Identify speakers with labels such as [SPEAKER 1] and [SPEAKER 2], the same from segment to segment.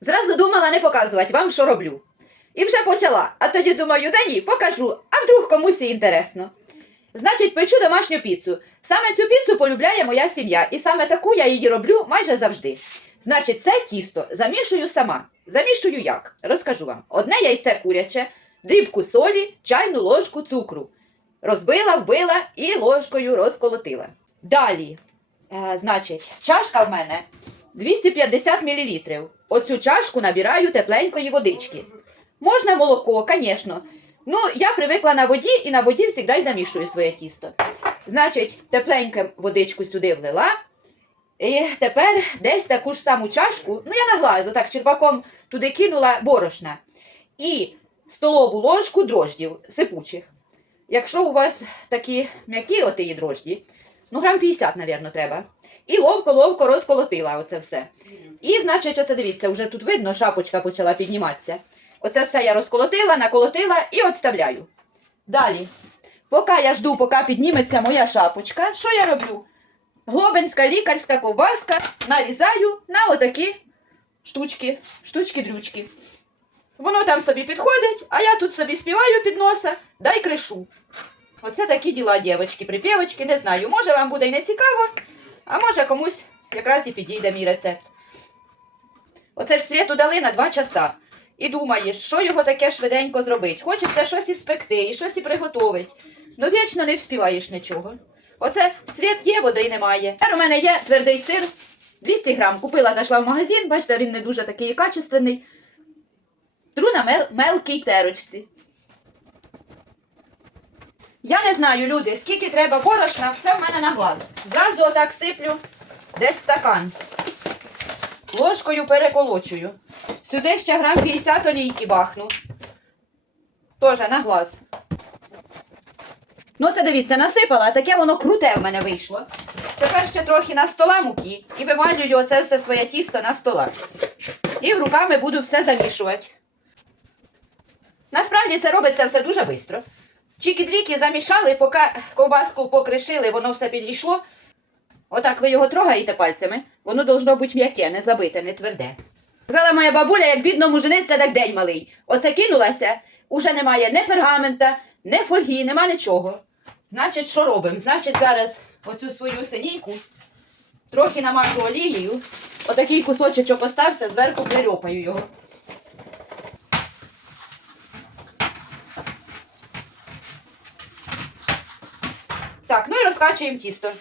[SPEAKER 1] Зразу думала не показувати вам, що роблю. І вже почала. А тоді думаю, да ні, покажу, а вдруг комусь і інтересно. Значить, печу домашню піцу. Саме цю піцу полюбляє моя сім'я, і саме таку я її роблю майже завжди. Значить, це тісто замішую сама. Замішую як? Розкажу вам. Одне яйце куряче, дрібку солі, чайну ложку цукру. Розбила, вбила і ложкою розколотила. Далі, е, значить, чашка в мене 250 мл. Оцю чашку набираю тепленької водички. Можна молоко, звісно. Ну, я привикла на воді і на воді завжди замішую своє тісто. Значить, тепленьку водичку сюди влила. І тепер десь таку ж саму чашку, ну я на отак черпаком туди кинула борошна. І столову ложку дрождів сипучих. Якщо у вас такі м'які отиї дрожді, ну грам 50, мабуть, треба. І ловко-ловко розколотила оце все. І, значить, оце дивіться, вже тут видно, шапочка почала підніматися. Оце все я розколотила, наколотила і відставляю. Далі, поки я жду, поки підніметься моя шапочка, що я роблю? Глобинська лікарська ковбаска нарізаю на отакі штучки, штучки-дрючки. Воно там собі підходить, а я тут собі співаю під носа, дай кришу. Оце такі діла, дівчатки, припівочки, не знаю. Може вам буде й не цікаво, а може комусь якраз і підійде мій рецепт. Оце ж світу дали на два часа. І думаєш, що його таке швиденько зробити. Хочеться щось і спекти, і щось і приготовити. Ну вічно не вспіваєш нічого. Оце світ є, води немає. Тепер у мене є твердий сир. 200 грам. Купила, зайшла в магазин, бачите, він не дуже такий качественний. Тру на мел- мелкій терочці. Я не знаю, люди, скільки треба борошна, все в мене на глаз. Зразу отак сиплю десь стакан. Ложкою переколочую. Сюди ще грам 50 олійки бахну. Тоже на глаз. Ну, це дивіться, насипала, таке воно круте в мене вийшло. Тепер ще трохи на стола муки і вивалюю оце все своє тісто на стола. І руками буду все замішувати. Насправді це робиться все дуже швидко. Чікі-дріки замішали, поки ковбаску покришили, воно все підійшло. Отак ви його трогаєте пальцями, воно должно бути м'яке, не забите, не тверде. Казала моя бабуля, як бідному жениться, так день малий. Оце кинулася, уже немає ні пергамента, ні фольги, нема нічого. Значить, що робимо? Значить, зараз оцю свою синійку трохи намажу олією. Отакий кусочок остався, зверху прильопаю його. Так, ну і розкачуємо тісто.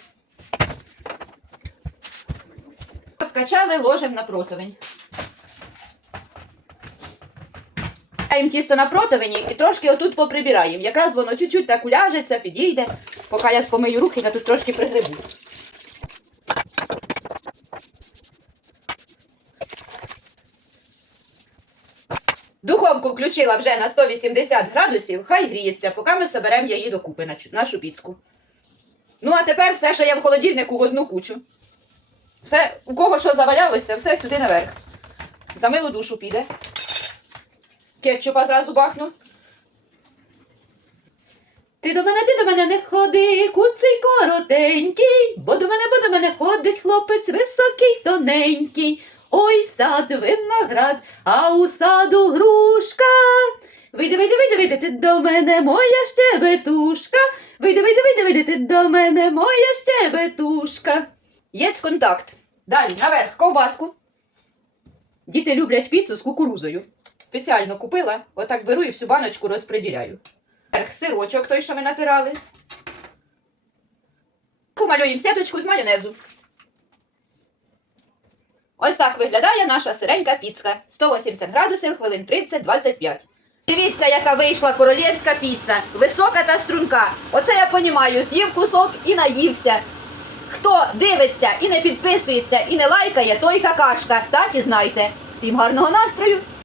[SPEAKER 1] Розкачали, ложимо на противень. Даємо тісто на противені і трошки отут поприбираємо. Якраз воно чуть-чуть так уляжеться, підійде. Поки я помию руки, я тут трошки пригребу. Духовку включила вже на 180 градусів, хай гріється, поки ми соберемо її докупи на нашу піцку. Ну, а тепер все, що є в холодильнику, в одну кучу. Все, у кого що завалялося, все сюди наверх. За милу душу піде. Кетчупа зразу бахну. Ти до мене, ти до мене не ходи, куций коротенький, бо до мене, бо до мене ходить хлопець високий, тоненький. Ой, сад, виноград, а у саду грушка. Вийди, вийди, вийди, вийди, ти до мене моя щебетушка. Вийди, вийди, вийди, вийди, ти до мене моя щебетушка. Є контакт. Далі, наверх, ковбаску. Діти люблять піцу з кукурузою. Спеціально купила, отак беру і всю баночку розподіляю. Верх сирочок той, що ми натирали. Помалюємо сіточку з майонезу. Ось так виглядає наша сиренька піцка. 180 градусів, хвилин 30-25. Дивіться, яка вийшла королівська піца. Висока та струнка. Оце я понімаю, з'їв кусок і наївся. Хто дивиться і не підписується, і не лайкає, той какашка. Так і знайте. Всім гарного настрою!